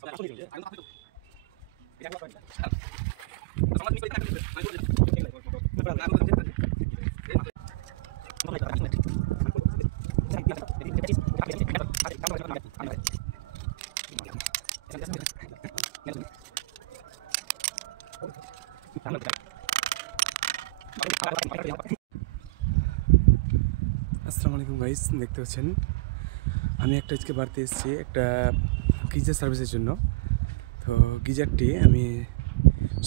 আসসালামু আলাইকুম গাইস, দেখতে পাচ্ছেন আমি একটা আজকে বাড়িতে এসেছি একটা গিজার সার্ভিসের জন্য। তো গিজারটি আমি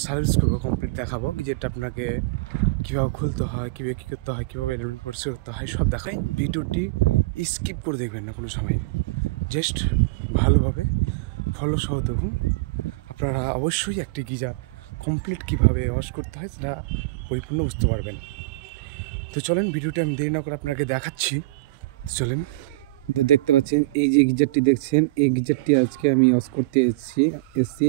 সার্ভিস করবো, কমপ্লিট দেখাবো। গিজারটা আপনাকে কীভাবে খুলতে হয়, কীভাবে কী করতে হয়, কীভাবে এলিমেন্ট পরিষ্কার করতে হয় সব দেখাই। ভিডিওটি স্কিপ করে দেখবেন না কোনো সময়, জাস্ট ভালোভাবে ফলো সহ দেখুন। আপনারা অবশ্যই একটি গিজার কমপ্লিট কীভাবে ওয়াশ করতে হয় সেটা পরিপূর্ণ বুঝতে পারবেন। তো চলেন, ভিডিওটা আমি দেরি না করে আপনাকে দেখাচ্ছি। চলেন। তো দেখতে পাচ্ছেন এই যে গিজারটি দেখছেন, এই গিজারটি আজকে আমি ওয়াশ করতে এসেছি।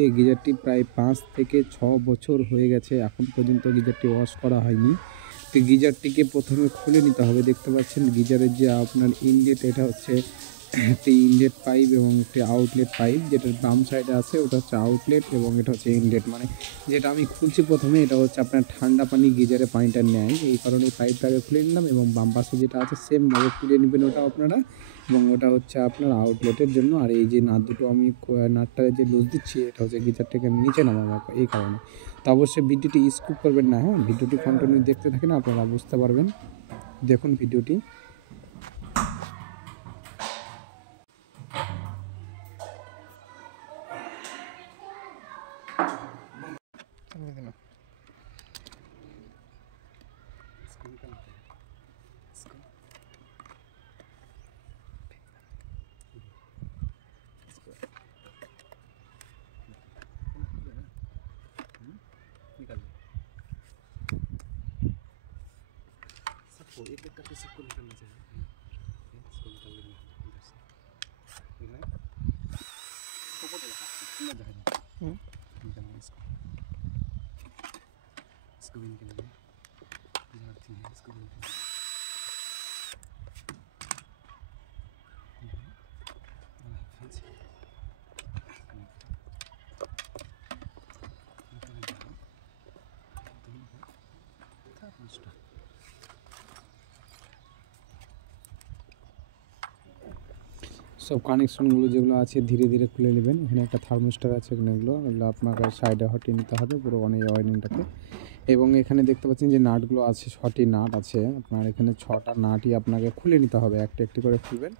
এই গিজারটি প্রায় 5 থেকে 6 বছর হয়ে গেছে, এখন পর্যন্ত গিজারটি ওয়াশ করা হয়নি। তো গিজারটিকে প্রথমে খুলে নিতে হবে। দেখতে পাচ্ছেন গিজারের যে আপনার ইনলেট, এটা হচ্ছে একটি ইনলেট পাইপ এবং একটি আউটলেট পাইপ। যেটার বাম সাইডে আছে ওটা হচ্ছে আউটলেট এবং এটা হচ্ছে ইনলেট। মানে যেটা আমি খুলছি প্রথমে, এটা হচ্ছে আপনার ঠান্ডা পানি গিজারে পানিটা নেয়, এই কারণে পাইপটাকে খুলে নিলাম। এবং বাম পাশে যেটা আছে সেমভাবে খুলে নেবেন ওটা আপনারা, এবং ওটা হচ্ছে আপনার আউটলেটের জন্য। আর এই যে নাট দুটো আমি নাটটা যে লুজ দিচ্ছি, এটা হচ্ছে গিজারটাকে আমি নিচে নামাবো এই কারণে। তো অবশ্যই ভিডিওটি স্কিপ করবেন না, হ্যাঁ, ভিডিওটি কন্টিনিউ দেখতে থাকেন, আপনারা বুঝতে পারবেন। দেখুন ভিডিওটি। सबको एक एक करके सबको निकालना चाहिए। इसको निकाल लेंगे इधर से, ठीक है? ऊपर चला ना जाएगा। निकालना इसको भी निकालेंगे। जाती है इसको भी निकालेंगे। সব কানেকশনগুলো যেগুলো আছে ধীরে ধীরে খুলে নেবেন। এখানে একটা থার্মোস্টার আছে, এগুলো আপনাকে সাইডে হটিয়ে নিতে হবে পুরো অনেক ওয়ারিংটাকে। এবং এখানে দেখতে পাচ্ছেন যে নাটগুলো আছে, 6টি নাট আছে আপনার এখানে। 6টা নাটই আপনাকে খুলে নিতে হবে, একটা একটি করে খুলবেন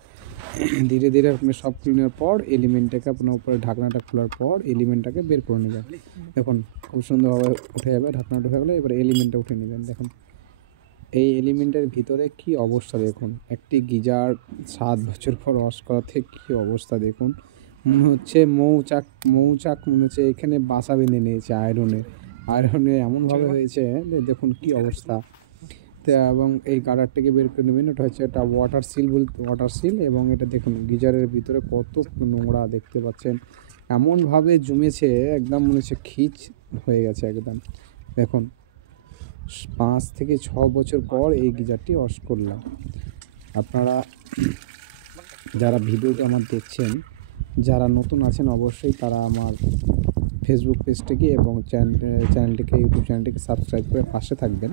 ধীরে ধীরে। আপনি সব খুলে পর এলিমেন্টটাকে আপনার উপরে ঢাকনাটা খোলার পর এলিমেন্টটাকে বের করে নেবেন। দেখুন খুব সুন্দরভাবে উঠে যাবে, ঢাকনাটা উঠে গেলে এবার এলিমেন্টটা উঠে নেবেন। দেখুন এই এলিমেন্টের ভিতরে কি অবস্থা দেখুন। একটি গিজার 7 বছর পর ওয়াশ করাতে কি অবস্থা দেখুন। মনে হচ্ছে মৌচাক মনে হচ্ছে এখানে বাসা বেঁধে নিয়েছে আয়রনে এমনভাবে হয়েছে। দেখুন কি অবস্থা। তো এবং এই গার্ডারটাকে বের করে নেবেন। ওটা হচ্ছে একটা ওয়াটার সিল। এবং এটা দেখুন গিজারের ভিতরে কত নোংরা দেখতে পাচ্ছেন, এমনভাবে জমেছে একদম মনে হচ্ছে খিচ হয়ে গেছে একদম। দেখুন 5 থেকে 6 বছর পর এই গিজারটি ওয়াশ করলাম। আপনারা যারা ভিডিওটি আমার দেখছেন, যারা নতুন আছেন, অবশ্যই তারা আমার ফেসবুক পেজটিকে এবং চ্যানেলটিকে ইউটিউব চ্যানেলটিকে সাবস্ক্রাইব করে পাশে থাকবেন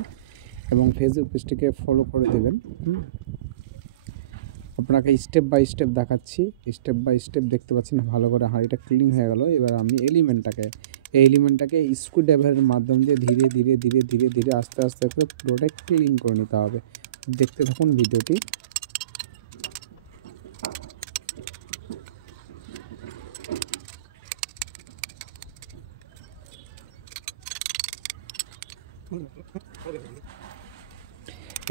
এবং ফেসবুক পেজটিকে ফলো করে দেবেন। আপনাকে স্টেপ বাই স্টেপ দেখাচ্ছি, স্টেপ বাই স্টেপ দেখতে পাচ্ছেন। ভালো করে হাঁড়িটা ক্লিন হয়ে গেল। এবার আমি এই এলিমেন্টটাকে স্ক্রুড্রাইভারের মাধ্যম দিয়ে ধীরে ধীরে ধীরে ধীরে ধীরে আস্তে আস্তে করে পুরোটাই ক্লিন করে নিতে হবে। দেখতে থাকুন ভিডিওটি।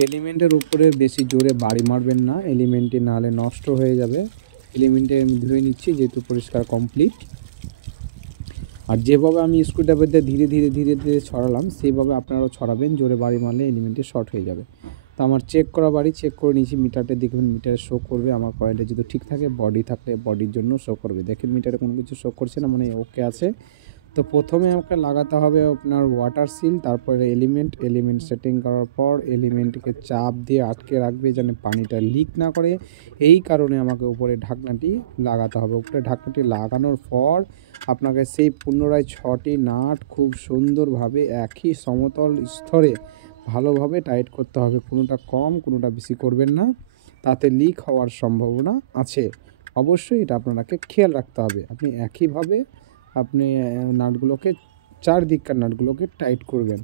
এলিমেন্টের উপরে বেশি জোরে বাড়ি মারবেন না, এলিমেন্টটি নাহলে নষ্ট হয়ে যাবে। এলিমেন্টে আমি ধুয়ে নিচ্ছি যেহেতু পরিষ্কার কমপ্লিট। আর যেভাবে আমি স্ক্রুড্রাইভার দিয়ে ধীরে ধীরে ধীরে ধীরে ছড়ালাম, সেইভাবে আপনারাও ছড়াবেন। জোরে বাড়ি মারলে এলিমেন্টে শর্ট হয়ে যাবে। তো আমার চেক করে নিয়েছি, মিটারটা দেখবেন, মিটারে শো করবে। আমার কয়েলটা যদি ঠিক থাকে, বডি থাকলে বডির জন্য শো করবে। দেখেন মিটারে কোনো কিছু শো করছে না, মানে ওকে আছে। তো প্রথমে আমাকে লাগাতে হবে আপনার ওয়াটার সিল, তারপরে এলিমেন্ট সেটিং করার পর এলিমেন্টকে চাপ দিয়ে আটকে রাখবে যেন পানিটা লিক না করে। এই কারণে আমাকে উপরে ঢাকনাটি লাগাতে হবে। উপরে ঢাকনাটি লাগানোর পর আপনাকে সেই পুনরায় 6টি নাট খুব সুন্দরভাবে একই সমতল স্তরে ভালোভাবে টাইট করতে হবে। কোনোটা কম কোনোটা বেশি করবেন না, তাতে লিক হওয়ার সম্ভাবনা আছে। অবশ্যই এটা আপনাকে খেয়াল রাখতে হবে। আপনি একইভাবে আপনি নাটগুলোকে চারদিককার নাটগুলোকে টাইট করবেন।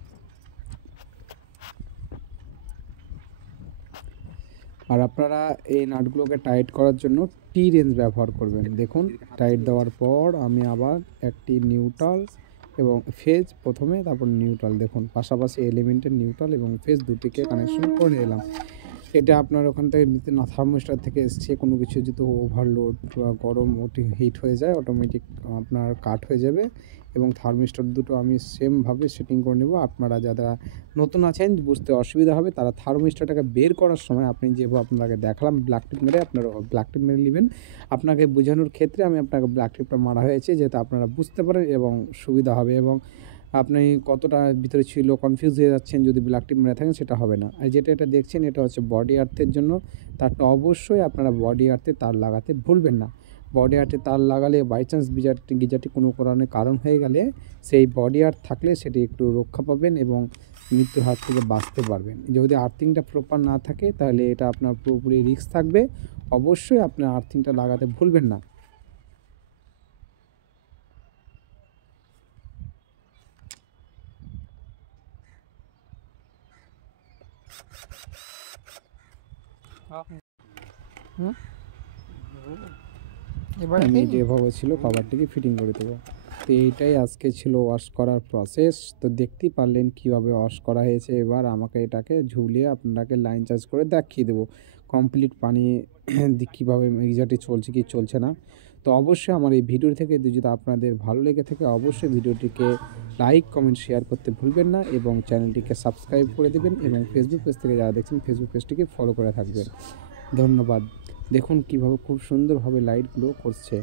আর আপনারা এই নাটগুলোকে টাইট করার জন্য টি রেঞ্জ ব্যবহার করবেন। দেখুন টাইট দেওয়ার পর আমি আবার একটি নিউট্রাল এবং ফেজ প্রথমে, তারপর নিউট্রাল, দেখুন পাশাপাশি এলিমেন্টের নিউট্রাল এবং ফেজ দুটিকে কানেকশন করে এলাম। এটা আপনার ওখান থেকে নিতে না, থার্মোস্টার থেকে এসছে। কোনো কিছু যদি ওভারলোড বা গরম হিট হয়ে যায় অটোমেটিক আপনার কাট হয়ে যাবে। এবং থার্মোস্টার দুটো আমি সেমভাবে সেটিং করে নেব। আপনারা যারা নতুন আছেন বুঝতে অসুবিধা হবে, তারা থার্মোস্টারটাকে বের করার সময় আপনি যেভাবে আপনাকে দেখালাম ব্ল্যাক টিপ মেরে, আপনারা ব্ল্যাক টিপ মেরে নেবেন। আপনাকে বোঝানোর ক্ষেত্রে আমি আপনাকে ব্ল্যাক টিপটা মারা হয়েছে যাতে আপনারা বুঝতে পারেন এবং সুবিধা হবে। এবং আপনি কতটা ভিতরে ছিল কনফিউজ হয়ে যাচ্ছেন যদি ব্ল্যাক টিপ মেরে থাকেন, সেটা হবে না। আর যেটা দেখছেন এটা হচ্ছে বডি আর্থের জন্য। তারটা অবশ্যই আপনারা বডি আর্থে তার লাগাতে ভুলবেন না। বডি আর্থে তার লাগালে বাই চান্স গিজারটি কোনো কারণ হয়ে গেলে সেই বডি আর্থ থাকলে সেটি একটু রক্ষা পাবেন এবং মৃত্যুর হাত থেকে বাঁচতে পারবেন। যদি আর্থিংটা প্রপার না থাকে তাহলে এটা আপনার পুরোপুরি রিস্ক থাকবে। অবশ্যই আপনার আর্থিংটা লাগাতে ভুলবেন না। আমি যেভাবে ছিল কভারটিকে ফিটিং করে দেবো। তো এইটাই আজকে ছিল ওয়াশ করার প্রসেস। তো দেখতেই পারলেন কীভাবে ওয়াশ করা হয়েছে। এবার আমাকে এটাকে ঝুলিয়ে আপনাকে লাইন চার্জ করে দেখিয়ে দেবো কমপ্লিট পানি কীভাবে গিজারটি চলছে কি চলছে না। তো অবশ্যই আমার এই ভিডিও থেকে যদি আপনাদের ভালো লেগে থাকে অবশ্যই ভিডিওটিকে লাইক কমেন্ট শেয়ার করতে ভুলবেন না এবং চ্যানেলটিকে সাবস্ক্রাইব করে দেবেন এবং ফেসবুক পেজ থেকে যারা দেখছেন ফেসবুক পেজটিকে ফলো করে থাকবেন। ধন্যবাদ। দেখুন কীভাবে খুব সুন্দরভাবে লাইটগুলো করছে।